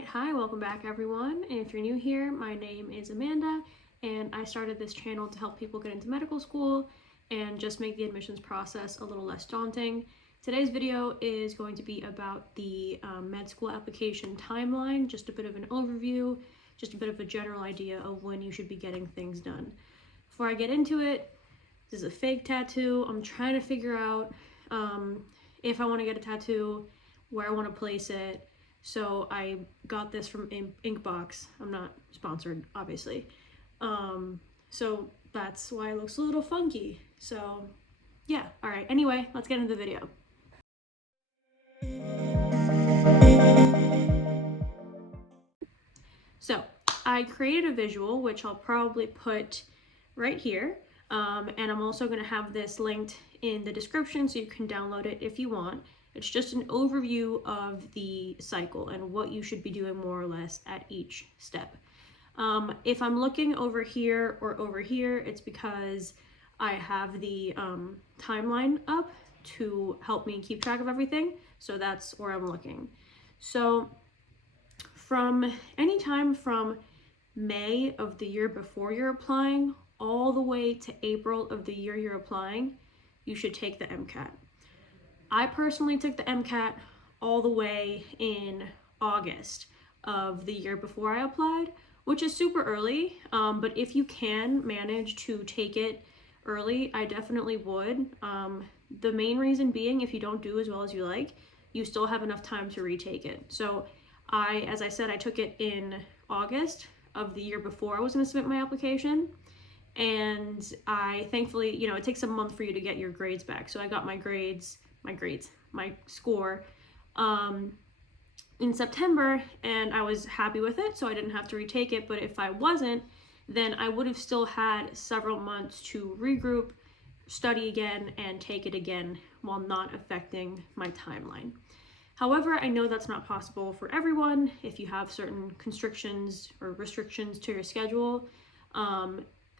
Alright, hi, welcome back everyone. And if you're new here, my name is Amanda, and I started this channel to help people get into medical school and just make the admissions process a little less daunting. Today's video is going to be about the med school application timeline, just a bit of an overview, just a bit of a general idea of when you should be getting things done. Before I get into it, this is a fake tattoo. I'm trying to figure out if I want to get a tattoo, where I want to place it. So I got this from Inkbox. I'm not sponsored, obviously. So that's why it looks a little funky. So yeah, all right. Anyway, let's get into the video. So I created a visual, which I'll probably put right here. And I'm also going to have this linked in the description so you can download it if you want. It's just an overview of the cycle and what you should be doing more or less at each step. If I'm looking over here or over here, it's because I have the timeline up to help me keep track of everything. So that's where I'm looking. So from any time from May of the year before you're applying all the way to April of the year you're applying, you should take the MCAT. I personally took the MCAT all the way in August of the year before I applied, which is super early, but if you can manage to take it early, I definitely would. The main reason being, if you don't do as well as you like, you still have enough time to retake it. So as I said, I took it in August of the year before I was going to submit my application. And I thankfully, it takes a month for you to get your grades back. So I got my score in September, and I was happy with it, so I didn't have to retake it. But if I wasn't, then I would have still had several months to regroup, study again, and take it again while not affecting my timeline. However, I know that's not possible for everyone if you have certain constrictions or restrictions to your schedule.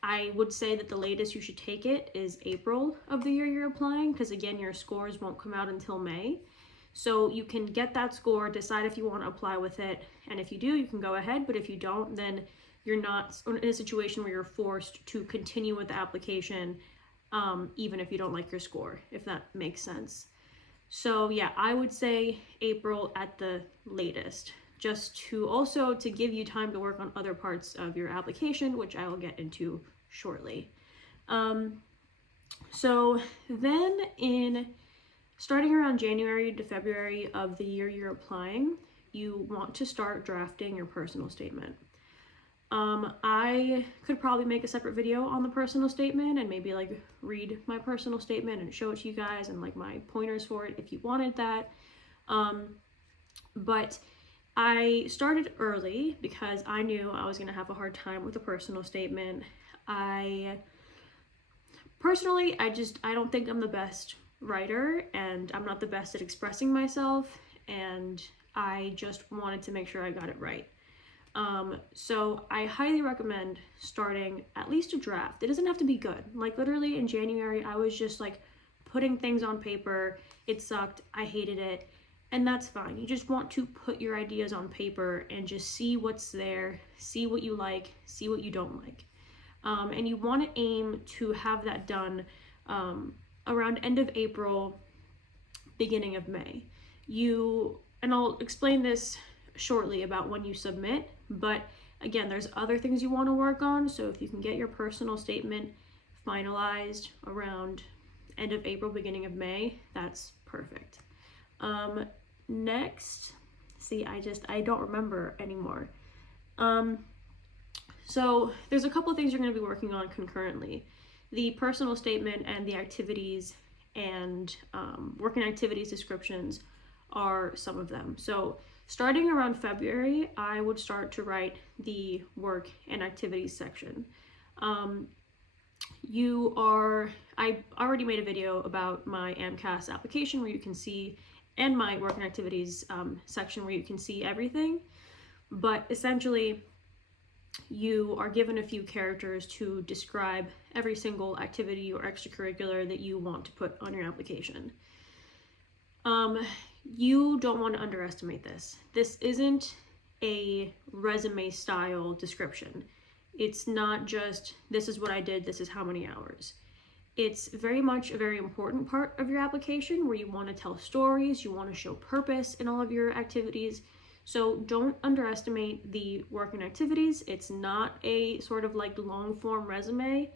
I would say that the latest you should take it is April of the year you're applying, because again, your scores won't come out until May. So you can get that score, decide if you want to apply with it, and if you do, you can go ahead, but if you don't, then you're not in a situation where you're forced to continue with the application, even if you don't like your score, if that makes sense. So yeah, I would say April at the latest, just to give you time to work on other parts of your application, which I will get into shortly. So then starting around January to February of the year you're applying, you want to start drafting your personal statement. I could probably make a separate video on the personal statement and maybe like read my personal statement and show it to you guys and like my pointers for it if you wanted that. But I started early because I knew I was going to have a hard time with a personal statement. I don't think I'm the best writer, and I'm not the best at expressing myself, and I just wanted to make sure I got it right. So I highly recommend starting at least a draft. It doesn't have to be good. Like literally in January, I was just like putting things on paper. It sucked. I hated it. And that's fine. You just want to put your ideas on paper and just see what's there, see what you like, see what you don't like. And you want to aim to have that done around end of April, beginning of May. And I'll explain this shortly about when you submit, but again, there's other things you want to work on. So if you can get your personal statement finalized around end of April, beginning of May, that's perfect. Next, see, I don't remember anymore. So there's a couple of things you're going to be working on concurrently. The personal statement and the activities and working activities descriptions are some of them. So starting around February, I would start to write the work and activities section. I already made a video about my AMCAS application where you can see, and my work and activities section where you can see everything. But essentially, you are given a few characters to describe every single activity or extracurricular that you want to put on your application. You don't want to underestimate this. This isn't a resume style description. It's not just, this is what I did, this is how many hours. It's very much a very important part of your application where you want to tell stories, you want to show purpose in all of your activities. So don't underestimate the work and activities. It's not a sort of like long form resume.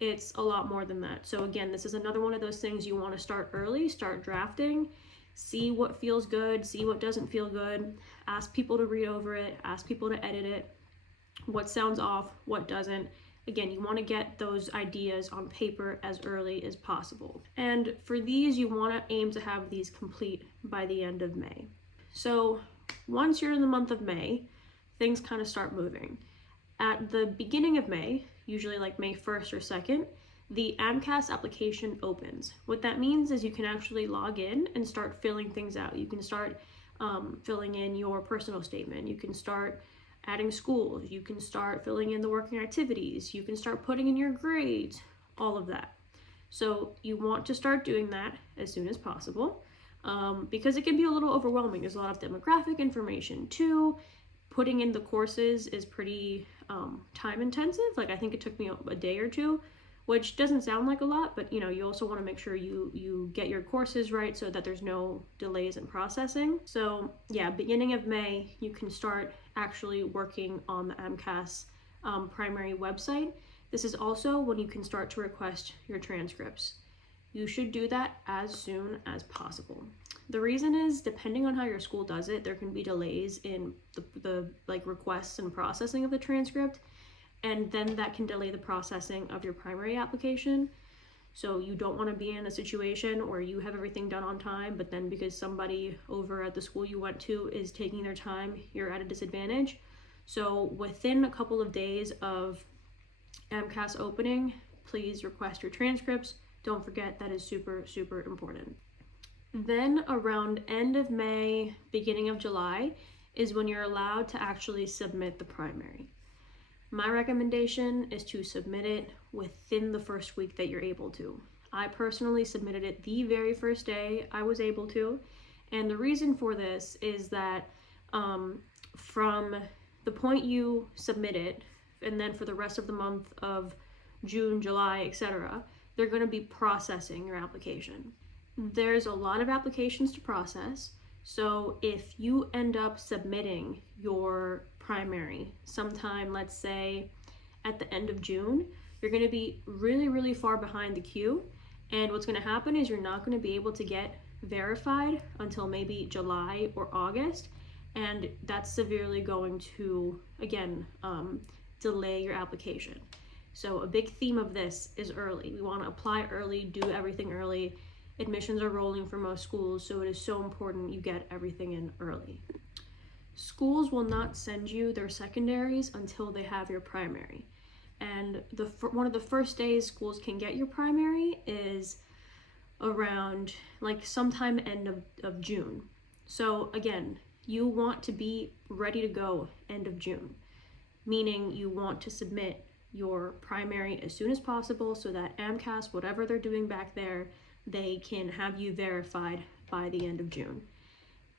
It's a lot more than that. So again, this is another one of those things you want to start early, start drafting, see what feels good, see what doesn't feel good, ask people to read over it, ask people to edit it, what sounds off, what doesn't. Again, you want to get those ideas on paper as early as possible. And for these, you want to aim to have these complete by the end of May. So once you're in the month of May, things kind of start moving. At the beginning of May, usually like May 1st or 2nd, the AMCAS application opens. What that means is you can actually log in and start filling things out. You can start filling in your personal statement. You can start adding schools. You can start filling in the working activities. You can start putting in your grades, all of that. So you want to start doing that as soon as possible because it can be a little overwhelming. There's a lot of demographic information too. Putting in the courses is pretty time intensive. Like I think it took me a day or two, which doesn't sound like a lot, but you also want to make sure you get your courses right so that there's no delays in processing. So yeah, beginning of May, you can start actually working on the AMCAS primary website. This is also when you can start to request your transcripts. You should do that as soon as possible. The reason is, depending on how your school does it, there can be delays in the like requests and processing of the transcript, and then that can delay the processing of your primary application. So you don't want to be in a situation where you have everything done on time, but then because somebody over at the school you went to is taking their time, you're at a disadvantage. So within a couple of days of AMCAS opening, please request your transcripts. Don't forget, that is super, super important. Then around end of May, beginning of July is when you're allowed to actually submit the primary. My recommendation is to submit it within the first week that you're able to. I personally submitted it the very first day I was able to, and the reason for this is that from the point you submit it, and then for the rest of the month of June, July, etc., they're going to be processing your application. There's a lot of applications to process, so if you end up submitting your primary sometime, let's say at the end of June, you're going to be really, really far behind the queue, and what's going to happen is you're not going to be able to get verified until maybe July or August, and that's severely going to, again, delay your application. So a big theme of this is early. We want to apply early, do everything early. Admissions are rolling for most schools, so it is so important you get everything in early. Schools will not send you their secondaries until they have your primary. And one of the first days schools can get your primary is around like sometime end of June. So again, you want to be ready to go end of June, meaning you want to submit your primary as soon as possible so that AMCAS, whatever they're doing back there, they can have you verified by the end of June.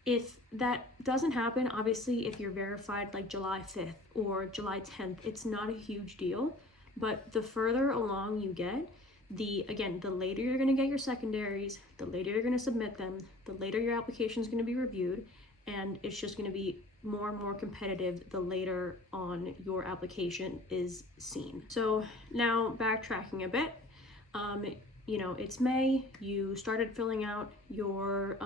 If that doesn't happen, obviously if you're verified like July 5th or July 10th, it's not a huge deal, but the further along you get, the later you're going to get your secondaries, the later you're going to submit them, the later your application is going to be reviewed, and it's just going to be more and more competitive the later on your application is seen. So now backtracking a bit, it's May, you started filling out your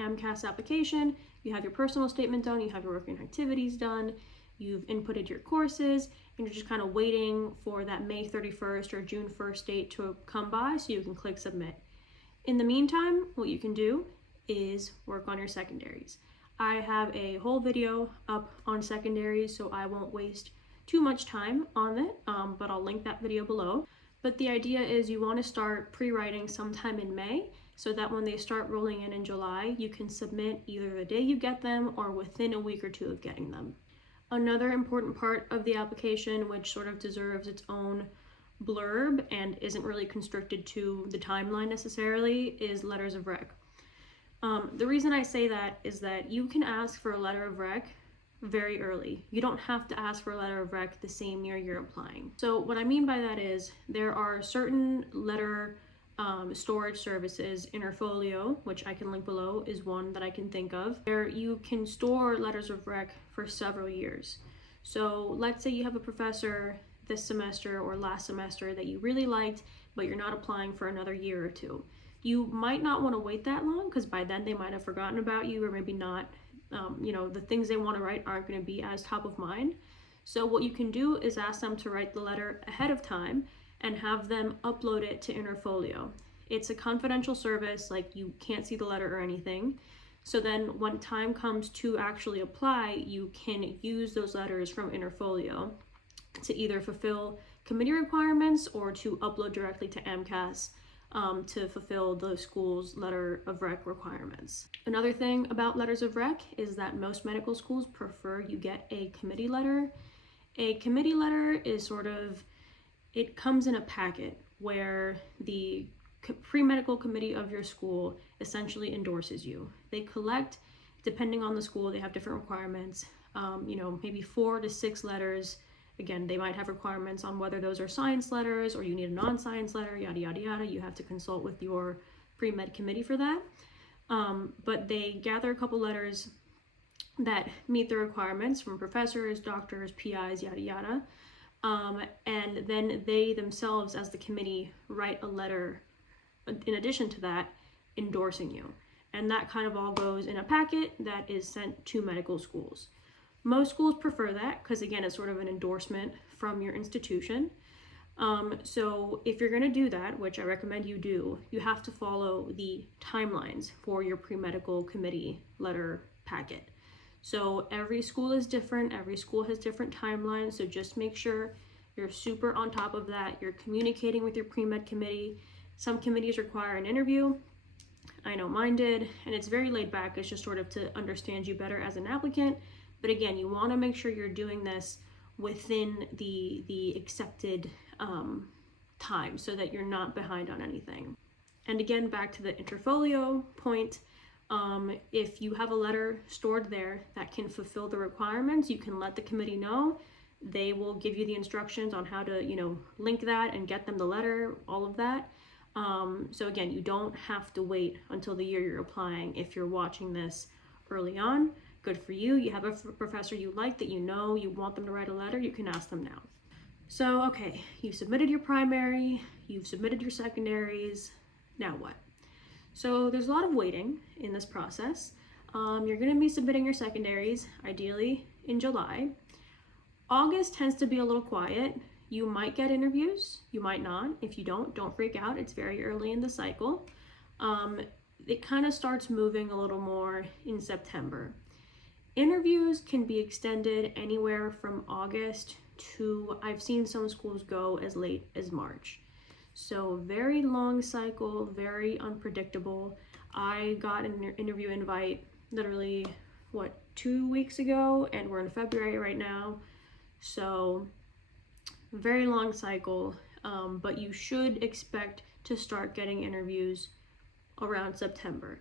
AMCAS application, you have your personal statement done, you have your working activities done, you've inputted your courses, and you're just kind of waiting for that May 31st or June 1st date to come by so you can click submit. In the meantime, what you can do is work on your secondaries. I have a whole video up on secondaries, so I won't waste too much time on it, but I'll link that video below. But the idea is you want to start pre-writing sometime in May so that when they start rolling in July, you can submit either the day you get them or within a week or two of getting them. Another important part of the application, which sort of deserves its own blurb and isn't really constricted to the timeline necessarily, is letters of rec. The reason I say that is that you can ask for a letter of rec very early. You don't have to ask for a letter of rec the same year you're applying. So what I mean by that is there are certain letter storage services. Interfolio, which I can link below, is one that I can think of, where you can store letters of rec for several years. So let's say you have a professor this semester or last semester that you really liked, but you're not applying for another year or two. You might not want to wait that long because by then they might have forgotten about you, or maybe not. The things they want to write aren't going to be as top of mind. So what you can do is ask them to write the letter ahead of time and have them upload it to Interfolio. It's a confidential service, like you can't see the letter or anything. So then when time comes to actually apply, you can use those letters from Interfolio to either fulfill committee requirements or to upload directly to AMCAS to fulfill the school's letter of rec requirements. Another thing about letters of rec is that most medical schools prefer you get a committee letter. A committee letter is it comes in a packet where the pre-medical committee of your school essentially endorses you. They collect, depending on the school, they have different requirements, maybe 4 to 6 letters. Again, they might have requirements on whether those are science letters or you need a non-science letter, yada, yada, yada. You have to consult with your pre-med committee for that. But they gather a couple letters that meet the requirements from professors, doctors, PIs, yada, yada. And then they themselves, as the committee, write a letter in addition to that, endorsing you. And that kind of all goes in a packet that is sent to medical schools. Most schools prefer that because, again, it's sort of an endorsement from your institution. So if you're going to do that, which I recommend you do, you have to follow the timelines for your pre-medical committee letter packet. So every school is different. Every school has different timelines. So just make sure you're super on top of that. You're communicating with your pre-med committee. Some committees require an interview. I know mine did, and it's very laid back. It's just sort of to understand you better as an applicant. But again, you want to make sure you're doing this within the accepted time so that you're not behind on anything. And again, back to the Interfolio point, if you have a letter stored there that can fulfill the requirements, you can let the committee know. They will give you the instructions on how to, link that and get them the letter, all of that. So again, you don't have to wait until the year you're applying. If you're watching this early on, good for you. You have a professor you like that you want them to write a letter, you can ask them now. So, okay, you've submitted your primary, you've submitted your secondaries, now what? So there's a lot of waiting in this process. You're going to be submitting your secondaries, ideally in July. August tends to be a little quiet. You might get interviews, you might not. If you don't freak out. It's very early in the cycle. It kind of starts moving a little more in September. Interviews can be extended anywhere from August to, I've seen some schools go as late as March. So very long cycle, very unpredictable. I got an interview invite literally, 2 weeks ago, and we're in February right now. So very long cycle, but you should expect to start getting interviews around September.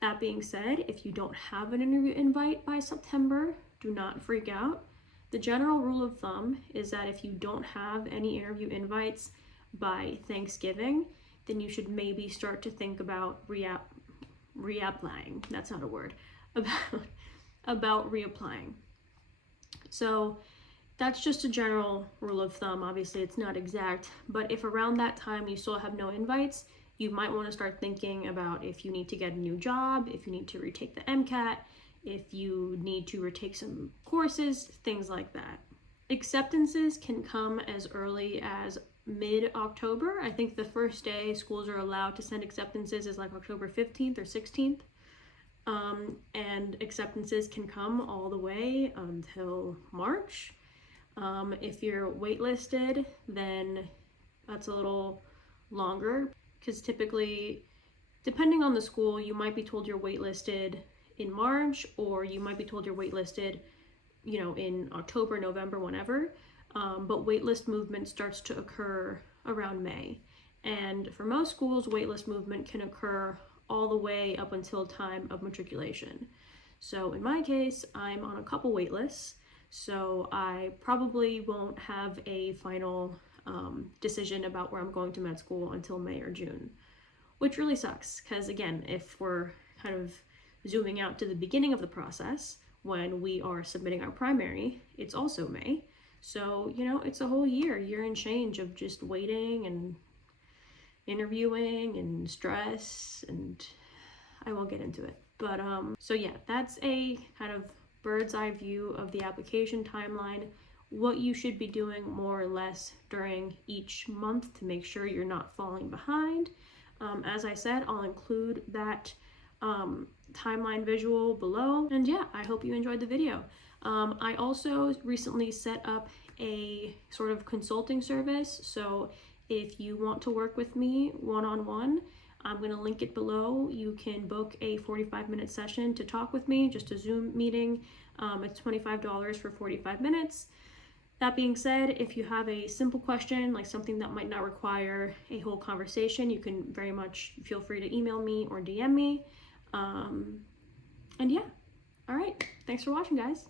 That being said, if you don't have an interview invite by September, do not freak out. The general rule of thumb is that if you don't have any interview invites by Thanksgiving, then you should maybe start to think about reapplying. That's not a word. About reapplying. So that's just a general rule of thumb. Obviously, it's not exact, but if around that time you still have no invites, you might want to start thinking about if you need to get a new job, if you need to retake the MCAT, if you need to retake some courses, things like that. Acceptances can come as early as mid-October. I think the first day schools are allowed to send acceptances is like October 15th or 16th. And acceptances can come all the way until March. If you're waitlisted, then that's a little longer, because typically, depending on the school, you might be told you're waitlisted in March, or you might be told you're waitlisted, in October, November, whenever. But waitlist movement starts to occur around May. And for most schools, waitlist movement can occur all the way up until time of matriculation. So in my case, I'm on a couple wait lists, so I probably won't have a final decision about where I'm going to med school until May or June, which really sucks because, again, if we're kind of zooming out to the beginning of the process, when we are submitting our primary, it's also May. So, you know, it's a whole year and change of just waiting and interviewing and stress, and I won't get into it. But so yeah, that's a kind of bird's eye view of the application timeline, what you should be doing more or less during each month to make sure you're not falling behind. As I said, I'll include that timeline visual below. And yeah, I hope you enjoyed the video. I also recently set up a sort of consulting service. So if you want to work with me one-on-one, I'm going to link it below. You can book a 45-minute session to talk with me, just a Zoom meeting. It's $25 for 45 minutes. That being said, if you have a simple question, like something that might not require a whole conversation, you can very much feel free to email me or DM me. And yeah, all right. Thanks for watching, guys.